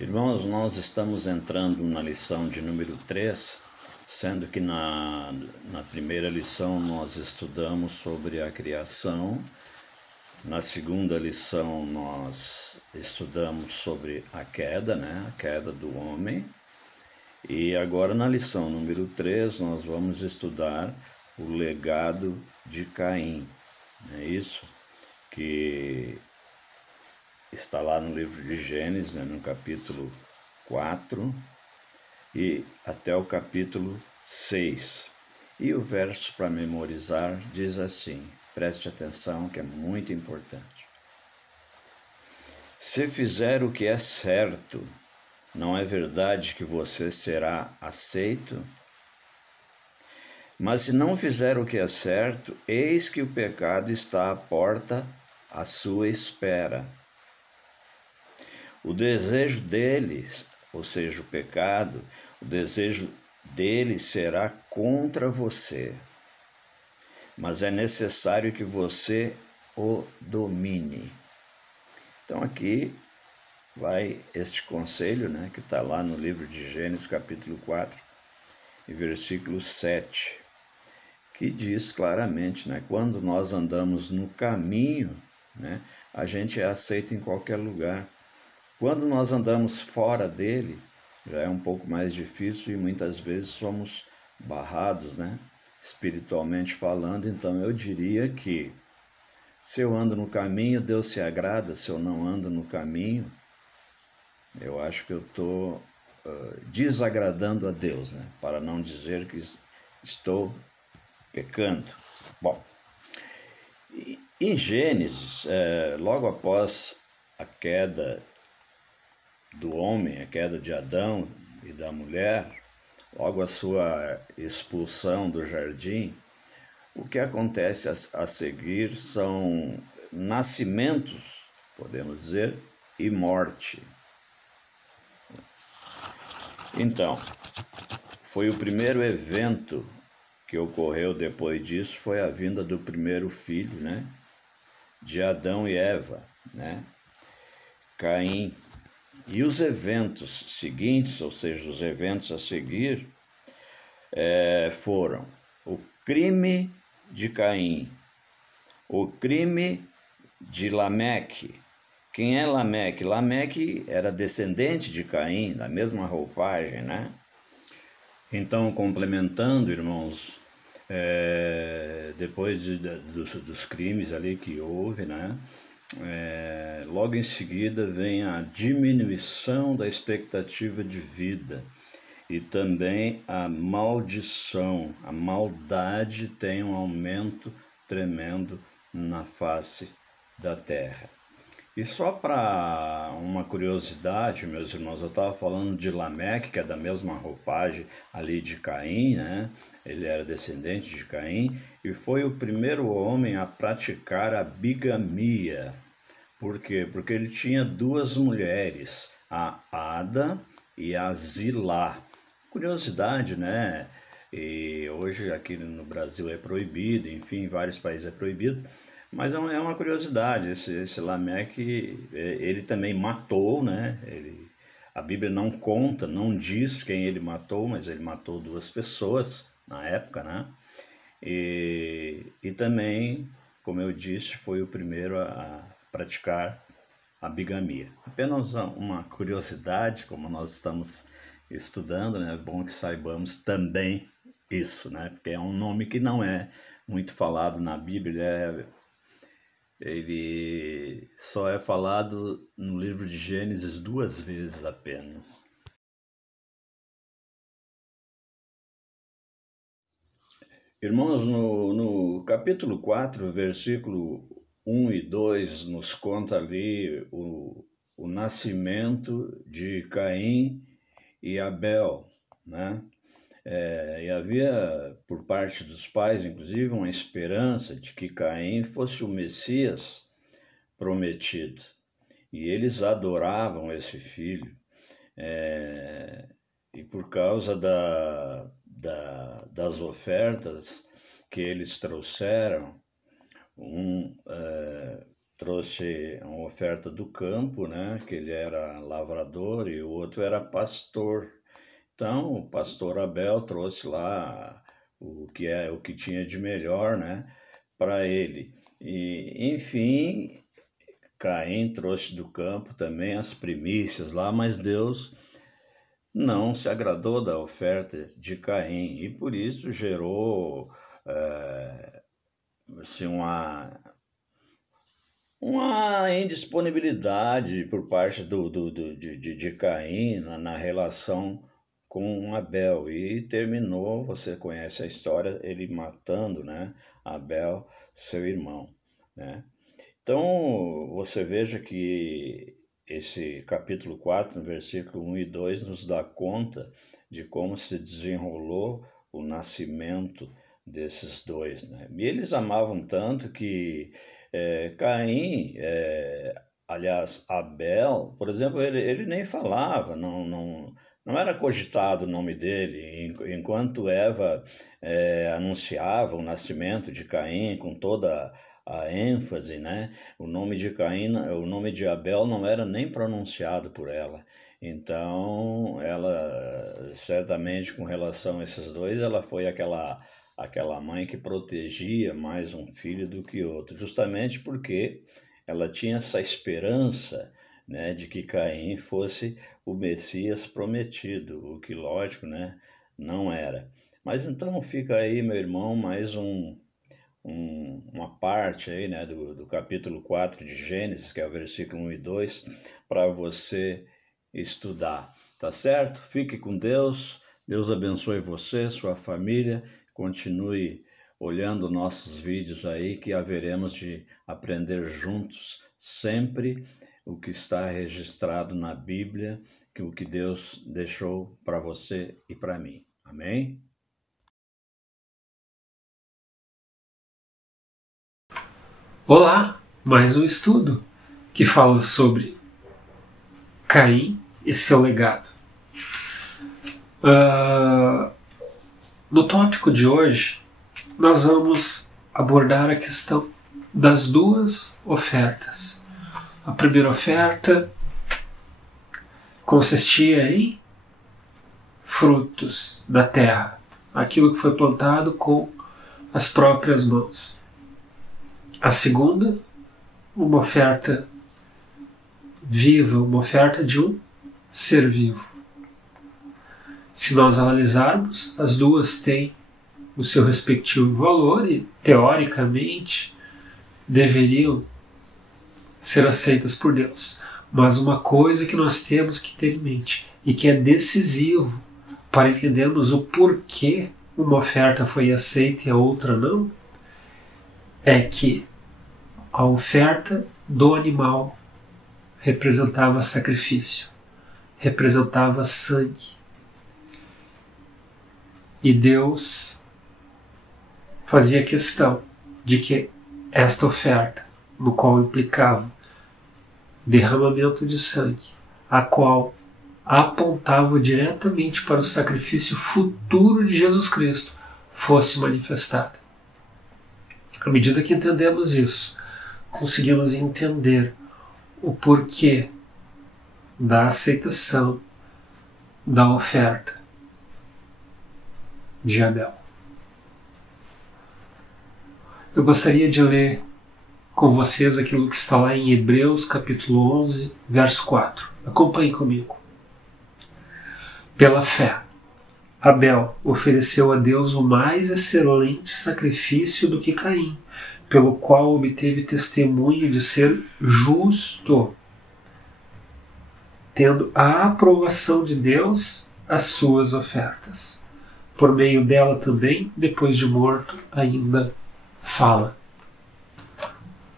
Irmãos, nós estamos entrando na lição de número 3, sendo que na primeira lição nós estudamos sobre a criação, na segunda lição nós estudamos sobre a queda, a queda do homem, e agora na lição número 3 nós vamos estudar o legado de Caim, é isso que está lá no livro de Gênesis, no capítulo 4 e até o capítulo 6. E o verso para memorizar diz assim, preste atenção que é muito importante. Se fizer o que é certo, não é verdade que você será aceito? Mas se não fizer o que é certo, eis que o pecado está à porta à sua espera. O desejo dele, ou seja, o pecado, o desejo dele será contra você. Mas é necessário que você o domine. Então aqui vai este conselho, que está lá no livro de Gênesis, capítulo 4, e versículo 7, que diz claramente, quando nós andamos no caminho, a gente é aceito em qualquer lugar. Quando nós andamos fora dele, já é um pouco mais difícil e muitas vezes somos barrados, espiritualmente falando. Então eu diria que se eu ando no caminho, Deus se agrada. Se eu não ando no caminho, eu acho que eu estou desagradando a Deus, para não dizer que estou pecando. Bom, em Gênesis, logo após a queda do homem, a queda de Adão e da mulher, logo a sua expulsão do jardim, o que acontece a seguir são nascimentos, podemos dizer, e morte. Então, foi o primeiro evento que ocorreu depois disso, foi a vinda do primeiro filho, de Adão e Eva, Caim. E os eventos seguintes, ou seja, os eventos a seguir, foram o crime de Caim, o crime de Lameque. Quem é Lameque? Lameque era descendente de Caim, da mesma roupagem, Então, complementando, irmãos, depois dos crimes ali que houve, logo em seguida vem a diminuição da expectativa de vida e também a maldição. A maldade tem um aumento tremendo na face da terra. E só para uma curiosidade, meus irmãos, eu estava falando de Lameque, que é da mesma roupagem ali de Caim, Ele era descendente de Caim e foi o primeiro homem a praticar a bigamia. Por quê? Porque ele tinha duas mulheres, a Ada e a Zilá. Curiosidade, E hoje aqui no Brasil é proibido, enfim, em vários países é proibido. Mas é uma curiosidade, esse Lameque, ele também matou, a Bíblia não conta, não diz quem ele matou, mas ele matou duas pessoas na época, E também, como eu disse, foi o primeiro a praticar a bigamia. Apenas uma curiosidade, como nós estamos estudando, é bom que saibamos também isso, Porque é um nome que não é muito falado na Bíblia, ele só é falado no livro de Gênesis 2 vezes apenas. Irmãos, no capítulo 4, versículo 1 e 2, nos conta ali o nascimento de Caim e Abel, E havia, por parte dos pais, inclusive, uma esperança de que Caim fosse o Messias prometido. E eles adoravam esse filho. E por causa das ofertas que eles trouxeram, trouxe uma oferta do campo, né? Que ele era lavrador e o outro era pastor. Então, o pastor Abel trouxe lá o que tinha de melhor, né, para ele. E, enfim, Caim trouxe do campo também as primícias lá, mas Deus não se agradou da oferta de Caim e por isso gerou assim, uma indisponibilidade por parte de Caim na relação com Abel e terminou, você conhece a história, ele matando, né, Abel, seu irmão, né? Então, você veja que esse capítulo 4, no versículo 1 e 2, nos dá conta de como se desenrolou o nascimento desses dois, né? E eles amavam tanto que Caim, aliás, Abel, por exemplo, ele nem falava, não era cogitado o nome dele, enquanto Eva anunciava o nascimento de Caim com toda a ênfase, né? O nome de Caim, o nome de Abel não era nem pronunciado por ela. Então, ela, certamente, com relação a esses dois, ela foi aquela mãe que protegia mais um filho do que outro, justamente porque ela tinha essa esperança, né, de que Caim fosse o Messias prometido, o que, lógico, né, não era. Mas então fica aí, meu irmão, mais uma parte aí, né, do capítulo 4 de Gênesis, que é o versículo 1 e 2, para você estudar, tá certo? Fique com Deus, Deus abençoe você, sua família, continue olhando nossos vídeos aí, que haveremos de aprender juntos sempre o que está registrado na Bíblia, que o que Deus deixou para você e para mim. Amém? Olá, mais um estudo que fala sobre Caim e seu legado. No tópico de hoje, nós vamos abordar a questão das duas ofertas. A primeira oferta consistia em frutos da terra, aquilo que foi plantado com as próprias mãos. A segunda, uma oferta viva, uma oferta de um ser vivo. Se nós analisarmos, as duas têm o seu respectivo valor e, teoricamente, deveriam ser aceitas por Deus. Mas uma coisa que nós temos que ter em mente e que é decisivo para entendermos o porquê uma oferta foi aceita e a outra não, é que a oferta do animal representava sacrifício, representava sangue. E Deus fazia questão de que esta oferta, no qual implicava derramamento de sangue, a qual apontava diretamente para o sacrifício futuro de Jesus Cristo, fosse manifestada. À medida que entendemos isso, conseguimos entender o porquê da aceitação da oferta de Abel. Eu gostaria de ler com vocês aquilo que está lá em Hebreus capítulo 11, verso 4. Acompanhe comigo. Pela fé, Abel ofereceu a Deus o mais excelente sacrifício do que Caim, pelo qual obteve testemunho de ser justo, tendo a aprovação de Deus às suas ofertas. Por meio dela também, depois de morto, ainda fala.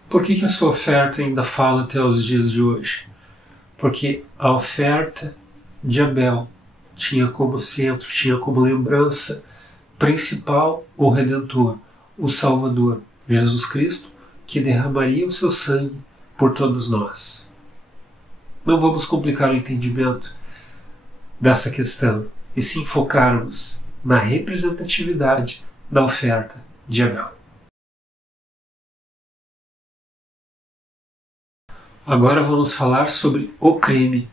Por que a sua oferta ainda fala até os dias de hoje? Porque a oferta de Abel tinha como centro, tinha como lembrança principal o Redentor, o Salvador, Jesus Cristo, que derramaria o seu sangue por todos nós. Não vamos complicar o entendimento dessa questão e sim focarmos na representatividade da oferta de Abel. Agora vamos falar sobre o crime.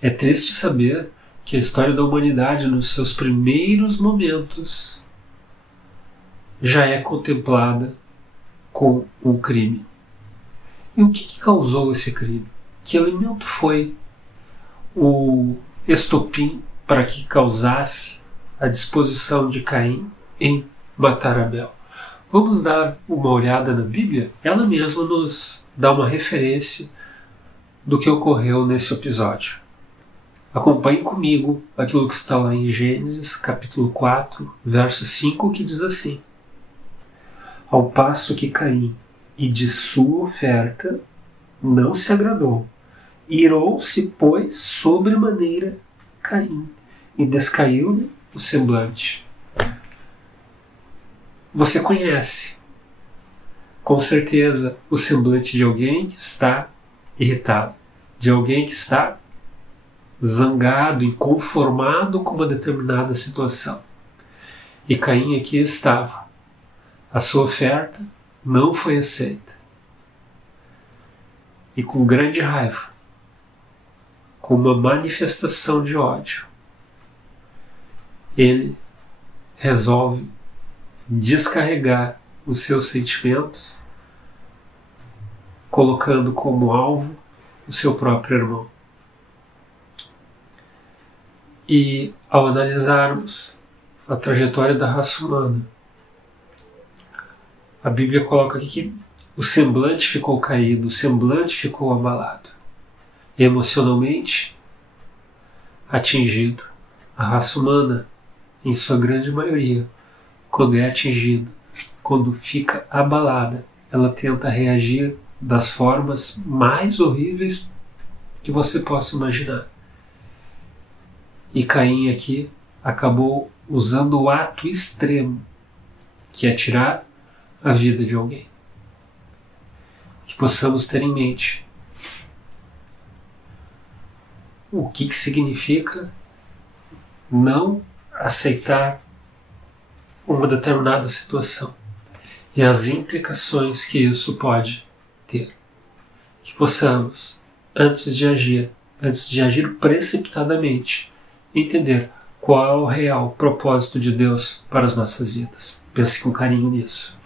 É triste saber que a história da humanidade, nos seus primeiros momentos, já é contemplada com um crime. E o que causou esse crime? Que elemento foi o estopim para que causasse a disposição de Caim em matar Abel? Vamos dar uma olhada na Bíblia? Ela mesma nos dá uma referência do que ocorreu nesse episódio. Acompanhe comigo aquilo que está lá em Gênesis, capítulo 4, verso 5, que diz assim: Ao passo que Caim e de sua oferta não se agradou, irou-se, pois, sobremaneira Caim, e descaiu-lhe o semblante. Você conhece, com certeza, o semblante de alguém que está irritado, de alguém que está zangado, inconformado com uma determinada situação. E Caim aqui estava. A sua oferta não foi aceita. E com grande raiva, com uma manifestação de ódio, ele resolve descarregar os seus sentimentos, colocando como alvo o seu próprio irmão. E ao analisarmos a trajetória da raça humana, a Bíblia coloca aqui que o semblante ficou caído, o semblante ficou abalado, emocionalmente atingido. A raça humana, em sua grande maioria, quando é atingida, quando fica abalada, ela tenta reagir das formas mais horríveis que você possa imaginar. E Caim aqui acabou usando o ato extremo, que é tirar a vida de alguém. Que possamos ter em mente o que significa não aceitar uma determinada situação e as implicações que isso pode ter. Que possamos, antes de agir precipitadamente, entender qual é o real propósito de Deus para as nossas vidas. Pense com carinho nisso.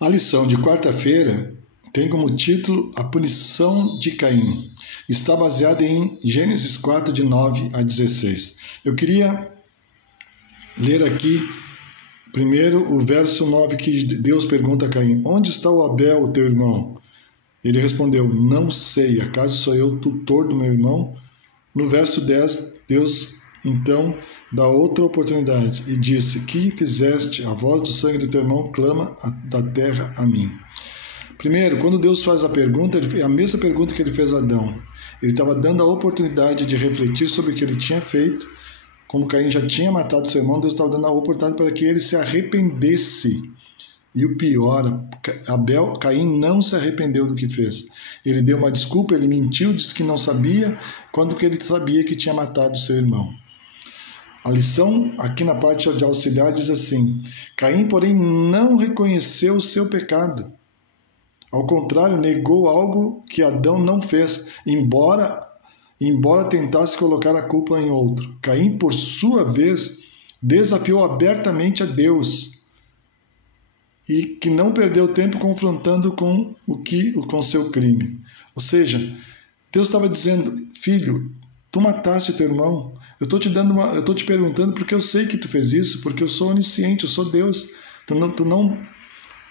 A lição de quarta-feira tem como título A Punição de Caim. Está baseada em Gênesis 4, de 9 a 16. Eu queria ler aqui primeiro o verso 9, que Deus pergunta a Caim: Onde está o Abel, o teu irmão? Ele respondeu: Não sei, acaso sou eu tutor do meu irmão? No verso 10, Deus então dá outra oportunidade e disse: Que fizeste? A voz do sangue do teu irmão clama da terra a mim. Primeiro, quando Deus faz a pergunta, é a mesma pergunta que ele fez a Adão. Ele estava dando a oportunidade de refletir sobre o que ele tinha feito. Como Caim já tinha matado seu irmão, Deus estava dando a oportunidade para que ele se arrependesse. E o pior, Caim não se arrependeu do que fez. Ele deu uma desculpa, ele mentiu, disse que não sabia, quando que ele sabia que tinha matado seu irmão. A lição, aqui na parte de auxiliar, diz assim: Caim, porém, não reconheceu o seu pecado. Ao contrário, negou algo que Adão não fez, embora tentasse colocar a culpa em outro. Caim, por sua vez, desafiou abertamente a Deus e que não perdeu tempo confrontando com seu crime. Ou seja, Deus estava dizendo: filho, tu mataste teu irmão. Eu estou te perguntando porque eu sei que tu fez isso, porque eu sou onisciente, eu sou Deus. Tu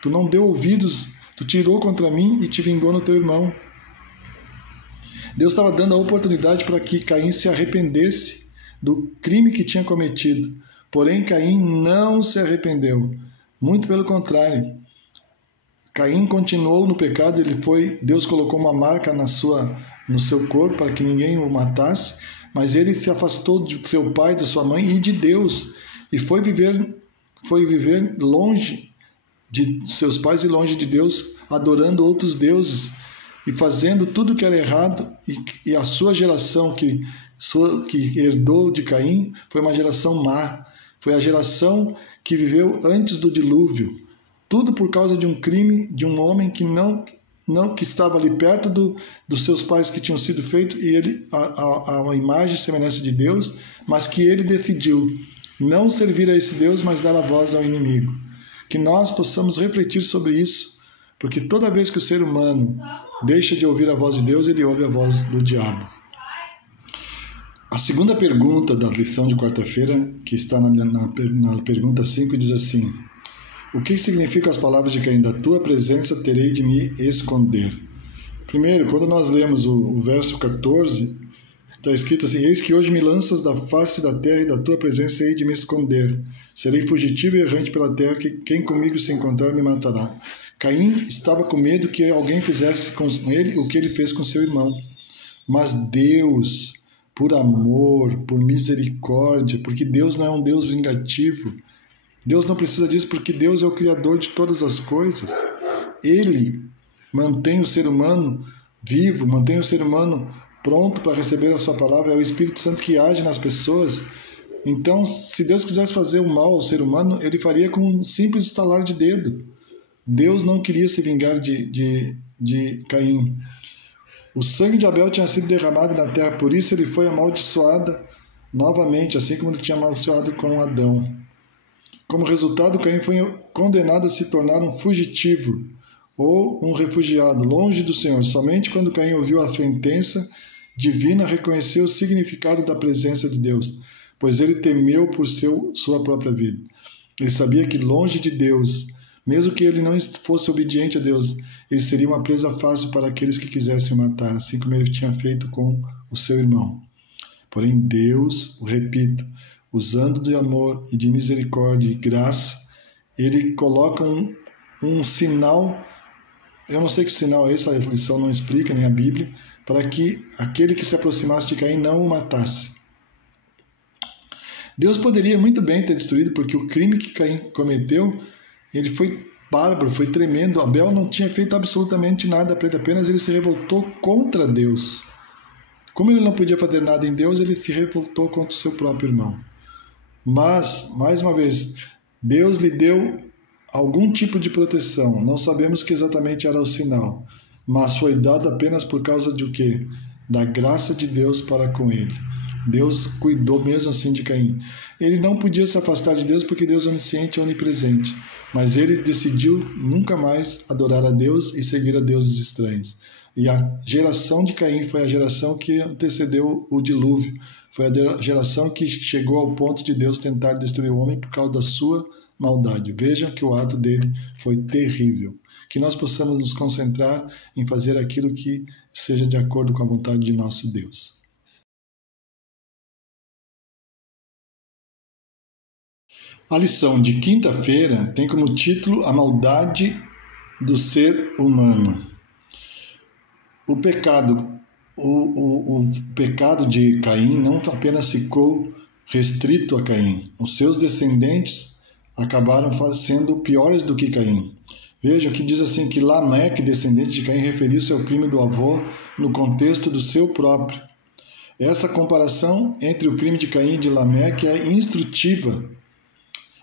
não deu ouvidos, tu tirou contra mim e te vingou no teu irmão. Deus estava dando a oportunidade para que Caim se arrependesse do crime que tinha cometido. Porém, Caim não se arrependeu. Muito pelo contrário. Caim continuou no pecado. Deus colocou uma marca no seu corpo para que ninguém o matasse, mas ele se afastou de seu pai, de sua mãe e de Deus, e foi viver longe de seus pais e longe de Deus, adorando outros deuses e fazendo tudo que era errado. E a sua geração que herdou de Caim foi uma geração má, foi a geração que viveu antes do dilúvio, Tudo por causa de um crime de um homem que não que estava ali perto dos seus pais que tinham sido feitos, e ele a imagem e semelhança de Deus, mas que ele decidiu não servir a esse Deus, mas dar a voz ao inimigo. Que nós possamos refletir sobre isso, porque toda vez que o ser humano deixa de ouvir a voz de Deus, ele ouve a voz do diabo. A segunda pergunta da lição de quarta-feira, que está na pergunta 5, diz assim: o que significam as palavras de Caim? Da tua presença terei de me esconder. Primeiro, quando nós lemos o verso 14, está escrito assim: eis que hoje me lanças da face da terra, e da tua presença hei de me esconder. Serei fugitivo e errante pela terra, que quem comigo se encontrar me matará. Caim estava com medo que alguém fizesse com ele o que ele fez com seu irmão. Mas Deus, por amor, por misericórdia, porque Deus não é um Deus vingativo, Deus não precisa disso, porque Deus é o Criador de todas as coisas. Ele mantém o ser humano vivo, mantém o ser humano pronto para receber a sua palavra. É o Espírito Santo que age nas pessoas. Então, se Deus quisesse fazer o mal ao ser humano, ele faria com um simples estalar de dedo. Deus não queria se vingar de Caim. O sangue de Abel tinha sido derramado na terra, por isso ele foi amaldiçoado novamente, assim como ele tinha amaldiçoado com Adão. Como resultado, Caim foi condenado a se tornar um fugitivo ou um refugiado, longe do Senhor. Somente quando Caim ouviu a sentença divina, reconheceu o significado da presença de Deus, pois ele temeu por sua própria vida. Ele sabia que longe de Deus, mesmo que ele não fosse obediente a Deus, ele seria uma presa fácil para aqueles que quisessem o matar, assim como ele tinha feito com o seu irmão. Porém, Deus, repito, usando de amor e de misericórdia e graça, ele coloca um sinal, eu não sei que sinal é esse, a lição não explica, nem a Bíblia, para que aquele que se aproximasse de Caim não o matasse. Deus poderia muito bem ter destruído, porque o crime que Caim cometeu, ele foi bárbaro, foi tremendo. Abel não tinha feito absolutamente nada para ele, apenas ele se revoltou contra Deus. Como ele não podia fazer nada em Deus, ele se revoltou contra o seu próprio irmão. Mas, mais uma vez, Deus lhe deu algum tipo de proteção. Não sabemos que exatamente era o sinal, mas foi dado apenas por causa de o quê? Da graça de Deus para com ele. Deus cuidou mesmo assim de Caim. Ele não podia se afastar de Deus porque Deus é onisciente e onipresente, mas ele decidiu nunca mais adorar a Deus e seguir a deuses estranhos. E a geração de Caim foi a geração que antecedeu o dilúvio. Foi a geração que chegou ao ponto de Deus tentar destruir o homem por causa da sua maldade. Vejam que o ato dele foi terrível. Que nós possamos nos concentrar em fazer aquilo que seja de acordo com a vontade de nosso Deus. A lição de quinta-feira tem como título A Maldade do Ser Humano. O pecado de Caim não apenas ficou restrito a Caim. Os seus descendentes acabaram sendo piores do que Caim. Vejam que diz assim que Lameque, descendente de Caim, referiu-se ao crime do avô no contexto do seu próprio. Essa comparação entre o crime de Caim e de Lameque é instrutiva.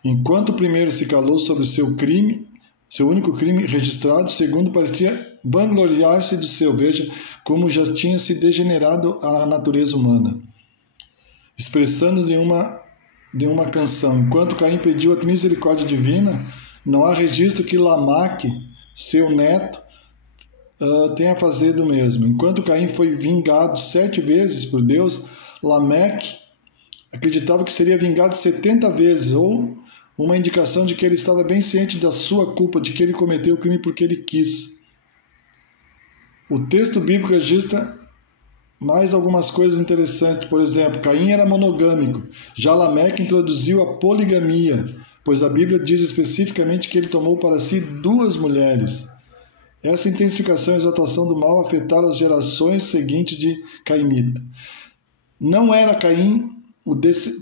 Enquanto o primeiro se calou sobre o seu crime, seu único crime registrado, o segundo parecia vangloriar-se do seu. Veja como já tinha se degenerado a natureza humana. Expressando de uma canção, enquanto Caim pediu a misericórdia divina, não há registro que Lameque, seu neto, tenha a fazer do mesmo. Enquanto Caim foi vingado 7 vezes por Deus, Lameque acreditava que seria vingado 70 vezes, ou uma indicação de que ele estava bem ciente da sua culpa, de que ele cometeu o crime porque ele quis. O texto bíblico registra mais algumas coisas interessantes. Por exemplo, Caim era monogâmico, já Lameque introduziu a poligamia, pois a Bíblia diz especificamente que ele tomou para si 2 mulheres. Essa intensificação e exaltação do mal afetaram as gerações seguintes de Caimita. Não era Caim,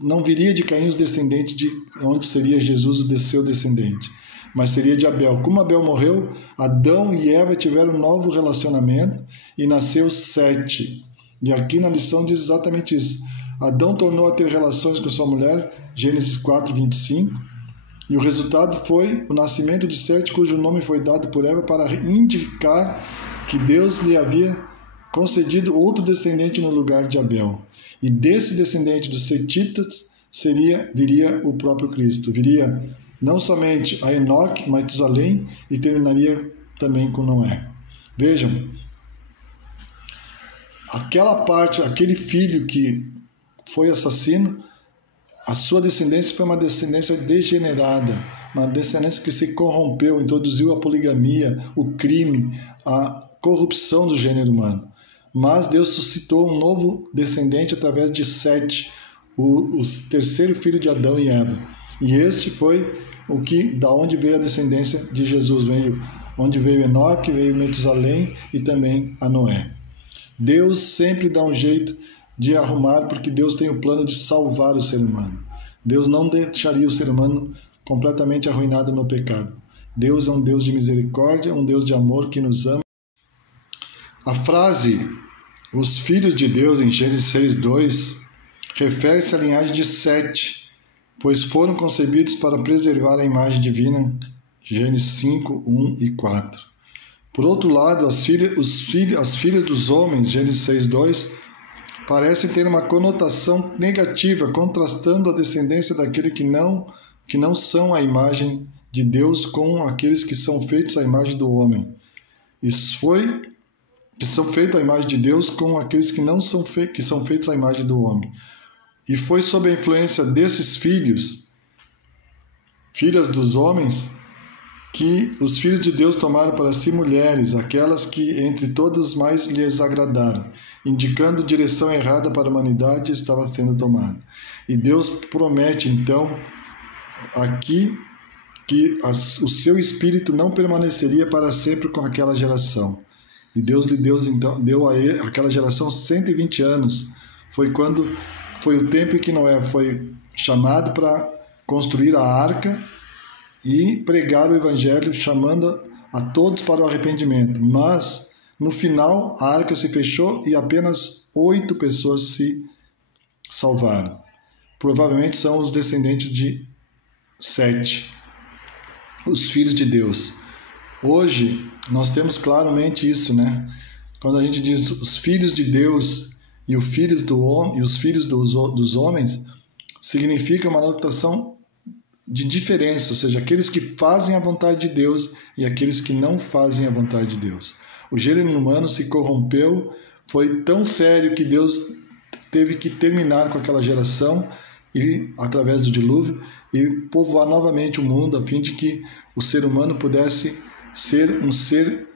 não viria de Caim os descendentes de onde seria Jesus o seu descendente, mas seria de Abel. Como Abel morreu, Adão e Eva tiveram um novo relacionamento e nasceu Sete. E aqui na lição diz exatamente isso. Adão tornou a ter relações com sua mulher, Gênesis 4, 25, E o resultado foi o nascimento de Sete, cujo nome foi dado por Eva para indicar que Deus lhe havia concedido outro descendente no lugar de Abel. E desse descendente dos setitas viria o próprio Cristo. Viria não somente a Enoque, Matusalém, e terminaria também com Noé. Vejam, aquele filho que foi assassino, a sua descendência foi uma descendência degenerada, uma descendência que se corrompeu, introduziu a poligamia, o crime, a corrupção do gênero humano. Mas Deus suscitou um novo descendente através de Sete, o terceiro filho de Adão e Eva. E este foi da onde veio a descendência de Jesus, onde veio Enoque, veio Metusalém e também a Noé. Deus sempre dá um jeito de arrumar, porque Deus tem o plano de salvar o ser humano. Deus não deixaria o ser humano completamente arruinado no pecado. Deus é um Deus de misericórdia, um Deus de amor que nos ama. A frase "os filhos de Deus" em Gênesis 6:2 refere-se à linhagem de Sete, pois foram concebidos para preservar a imagem divina, Gênesis 5:1 e 4. Por outro lado, as filhas dos homens, Gênesis 6:2, parecem ter uma conotação negativa, contrastando a descendência daquele que não são a imagem de Deus com aqueles que são feitos à imagem do homem. Que são feitos à imagem de Deus com aqueles que que são feitos à imagem do homem. E foi sob a influência desses filhas dos homens, que os filhos de Deus tomaram para si mulheres, aquelas que entre todas mais lhes agradaram, indicando direção errada para a humanidade estava sendo tomada. E Deus promete, então, aqui que o seu espírito não permaneceria para sempre com aquela geração. E Deus deu a aquela geração 120 anos. Foi o tempo em que Noé foi chamado para construir a arca e pregar o evangelho, chamando a todos para o arrependimento. Mas, no final, a arca se fechou e apenas 8 pessoas se salvaram. Provavelmente são os descendentes de Sete, os filhos de Deus. Hoje, nós temos claramente isso, né? Quando a gente diz os filhos de Deus e os filhos dos homens, significa uma notação de diferença, ou seja, aqueles que fazem a vontade de Deus e aqueles que não fazem a vontade de Deus. O gênero humano se corrompeu, foi tão sério que Deus teve que terminar com aquela geração e através do dilúvio e povoar novamente o mundo, a fim de que o ser humano pudesse ser um ser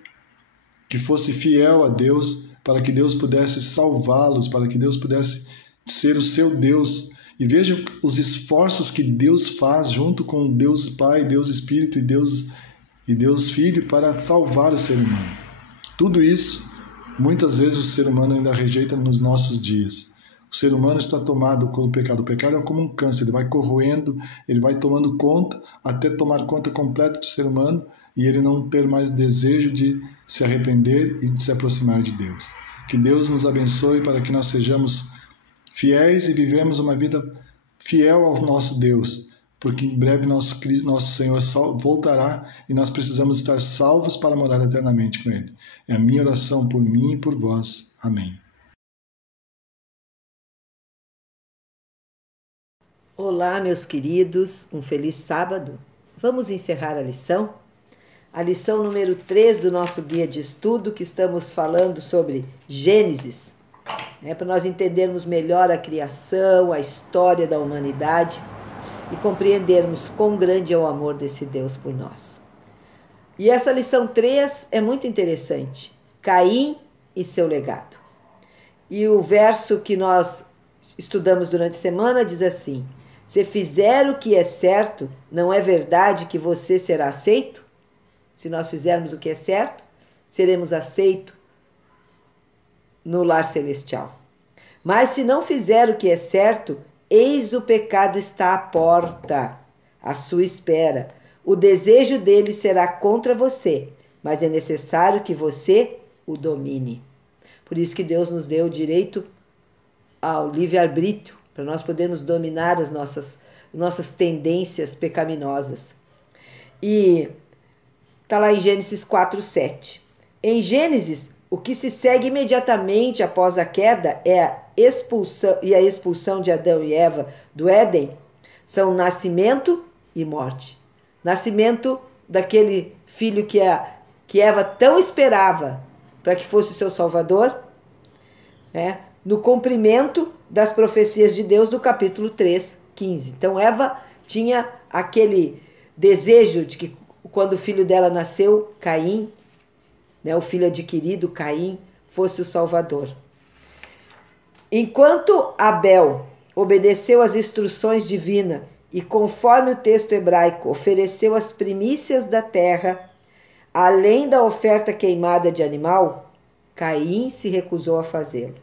que fosse fiel a Deus, para que Deus pudesse salvá-los, para que Deus pudesse ser o seu Deus. E vejam os esforços que Deus faz junto com Deus Pai, Deus Espírito e Deus Filho para salvar o ser humano. Tudo isso, muitas vezes o ser humano ainda rejeita nos nossos dias. O ser humano está tomado pelo pecado. O pecado é como um câncer, ele vai corroendo, ele vai tomando conta, até tomar conta completa do ser humano e ele não ter mais desejo de se arrepender e de se aproximar de Deus. Que Deus nos abençoe para que nós sejamos fiéis e vivemos uma vida fiel ao nosso Deus, porque em breve nosso Senhor voltará e nós precisamos estar salvos para morar eternamente com Ele. É a minha oração por mim e por vós. Amém. Olá, meus queridos, um feliz sábado. Vamos encerrar a lição? A lição número 3 do nosso guia de estudo, que estamos falando sobre Gênesis, para nós entendermos melhor a criação, a história da humanidade e compreendermos quão grande é o amor desse Deus por nós. E essa lição 3 é muito interessante, Caim e seu legado. E o verso que nós estudamos durante a semana diz assim: se fizer o que é certo, não é verdade que você será aceito? Se nós fizermos o que é certo, seremos aceitos no lar celestial. Mas se não fizer o que é certo, eis o pecado está à porta, à sua espera. O desejo dele será contra você, mas é necessário que você o domine. Por isso que Deus nos deu o direito ao livre-arbítrio, para nós podermos dominar as nossas tendências pecaminosas. E está lá em Gênesis 4:7. Em Gênesis, o que se segue imediatamente após a queda é a expulsão de Adão e Eva do Éden são nascimento e morte. Nascimento daquele filho que Eva tão esperava para que fosse o seu salvador, né? No cumprimento das profecias de Deus do capítulo 3:15. Então Eva tinha aquele desejo de que quando o filho dela nasceu, Caim, né, o filho adquirido, Caim, fosse o salvador. Enquanto Abel obedeceu às instruções divinas e, conforme o texto hebraico, ofereceu as primícias da terra, além da oferta queimada de animal, Caim se recusou a fazê-lo.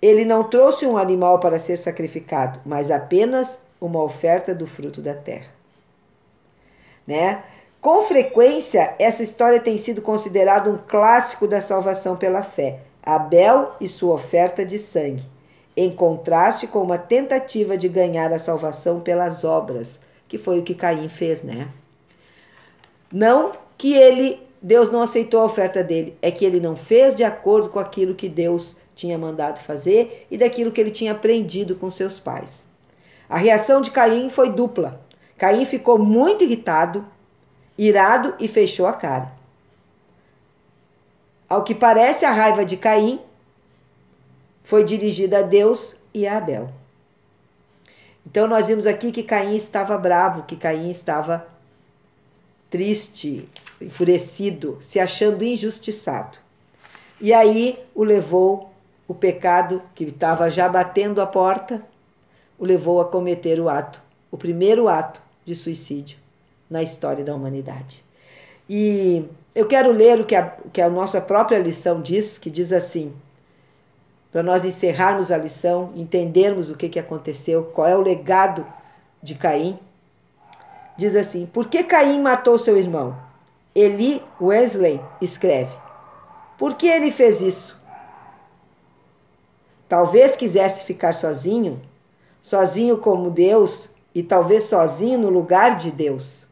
Ele não trouxe um animal para ser sacrificado, mas apenas uma oferta do fruto da terra. Né? Com frequência, essa história tem sido considerada um clássico da salvação pela fé. Abel e sua oferta de sangue, em contraste com uma tentativa de ganhar a salvação pelas obras, que foi o que Caim fez, né? Não que Deus não aceitou a oferta dele, é que ele não fez de acordo com aquilo que Deus tinha mandado fazer e daquilo que ele tinha aprendido com seus pais. A reação de Caim foi dupla. Caim ficou muito irado e fechou a cara. Ao que parece, a raiva de Caim foi dirigida a Deus e a Abel. Então nós vimos aqui que Caim estava bravo, que Caim estava triste, enfurecido, se achando injustiçado. E aí o pecado que estava já batendo a porta, o levou a cometer o primeiro ato de suicídio na história da humanidade. E eu quero ler o que a nossa própria lição diz, que diz assim, para nós encerrarmos a lição, entendermos o que aconteceu, qual é o legado de Caim. Diz assim: por que Caim matou seu irmão? Eli Wesley escreve: por que ele fez isso? Talvez quisesse ficar sozinho como Deus e talvez sozinho no lugar de Deus.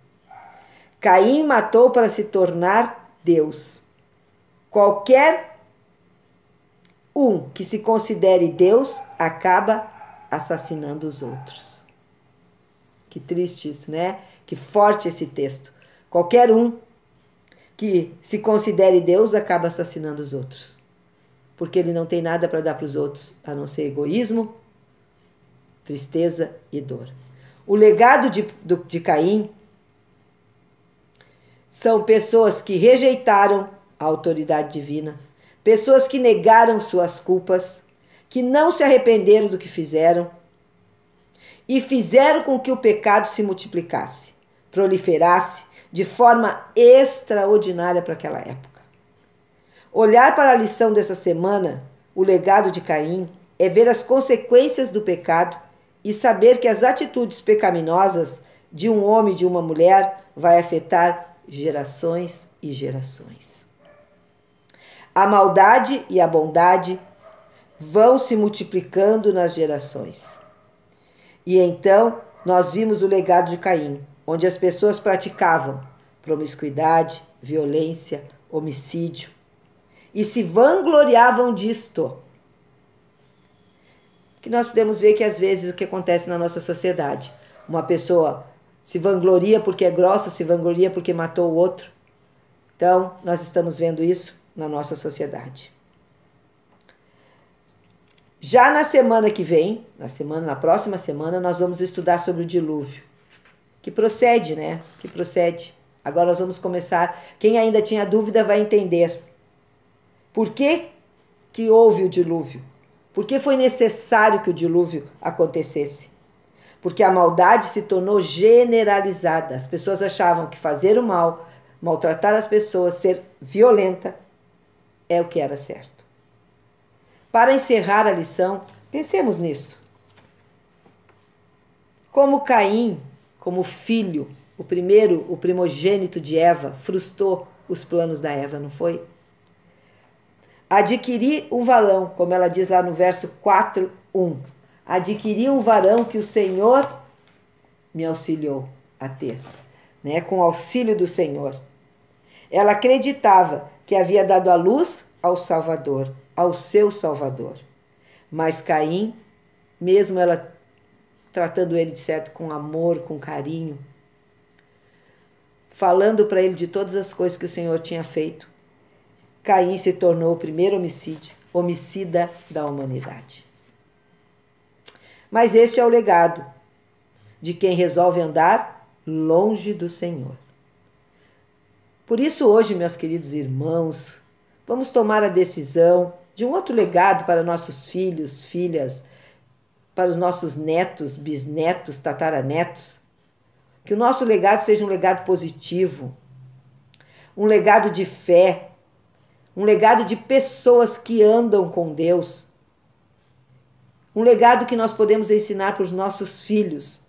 Caim matou para se tornar Deus. Qualquer um que se considere Deus acaba assassinando os outros. Que triste isso, né? Que forte esse texto. Qualquer um que se considere Deus acaba assassinando os outros. Porque ele não tem nada para dar para os outros, a não ser egoísmo, tristeza e dor. O legado de Caim são pessoas que rejeitaram a autoridade divina, pessoas que negaram suas culpas, que não se arrependeram do que fizeram e fizeram com que o pecado se multiplicasse, proliferasse de forma extraordinária para aquela época. Olhar para a lição dessa semana, o legado de Caim, é ver as consequências do pecado e saber que as atitudes pecaminosas de um homem e de uma mulher vai afetar gerações e gerações. A maldade e a bondade vão se multiplicando nas gerações. E então nós vimos o legado de Caim, onde as pessoas praticavam promiscuidade, violência, homicídio e se vangloriavam disto. Que nós podemos ver que às vezes o que acontece na nossa sociedade, uma pessoa se vangloria porque é grossa, se vangloria porque matou o outro. Então, nós estamos vendo isso na nossa sociedade. Já na semana que vem, na próxima semana, nós vamos estudar sobre o dilúvio. Que procede, né? Que procede. Agora nós vamos começar. Quem ainda tinha dúvida vai entender. Por que houve o dilúvio? Por que foi necessário que o dilúvio acontecesse? Porque a maldade se tornou generalizada. As pessoas achavam que fazer o mal, maltratar as pessoas, ser violenta, é o que era certo. Para encerrar a lição, pensemos nisso. Como Caim, como filho, o primogênito de Eva, frustrou os planos da Eva, não foi? Adquirir um valão, como ela diz lá no verso 4:1. adquiri um varão que o Senhor me auxiliou a ter, né? Com o auxílio do Senhor. Ela acreditava que havia dado à luz ao Salvador, ao seu Salvador. Mas Caim, mesmo ela tratando ele de certo com amor, com carinho, falando para ele de todas as coisas que o Senhor tinha feito, Caim se tornou o primeiro homicida da humanidade. Mas este é o legado de quem resolve andar longe do Senhor. Por isso hoje, meus queridos irmãos, vamos tomar a decisão de um outro legado para nossos filhos, filhas, para os nossos netos, bisnetos, tataranetos. Que o nosso legado seja um legado positivo, um legado de fé, um legado de pessoas que andam com Deus, um legado que nós podemos ensinar para os nossos filhos,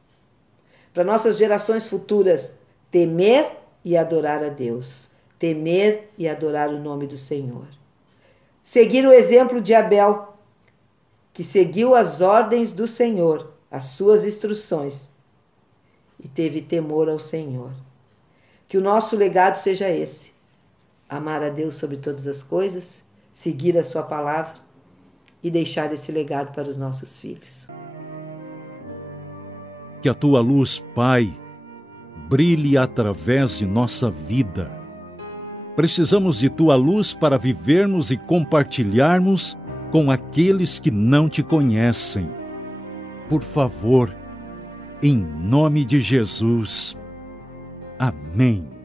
para nossas gerações futuras, temer e adorar a Deus, temer e adorar o nome do Senhor. Seguir o exemplo de Abel, que seguiu as ordens do Senhor, as suas instruções, e teve temor ao Senhor. Que o nosso legado seja esse: amar a Deus sobre todas as coisas, seguir a sua palavra e deixar esse legado para os nossos filhos. Que a tua luz, Pai, brilhe através de nossa vida. Precisamos de tua luz para vivermos e compartilharmos com aqueles que não te conhecem. Por favor, em nome de Jesus. Amém.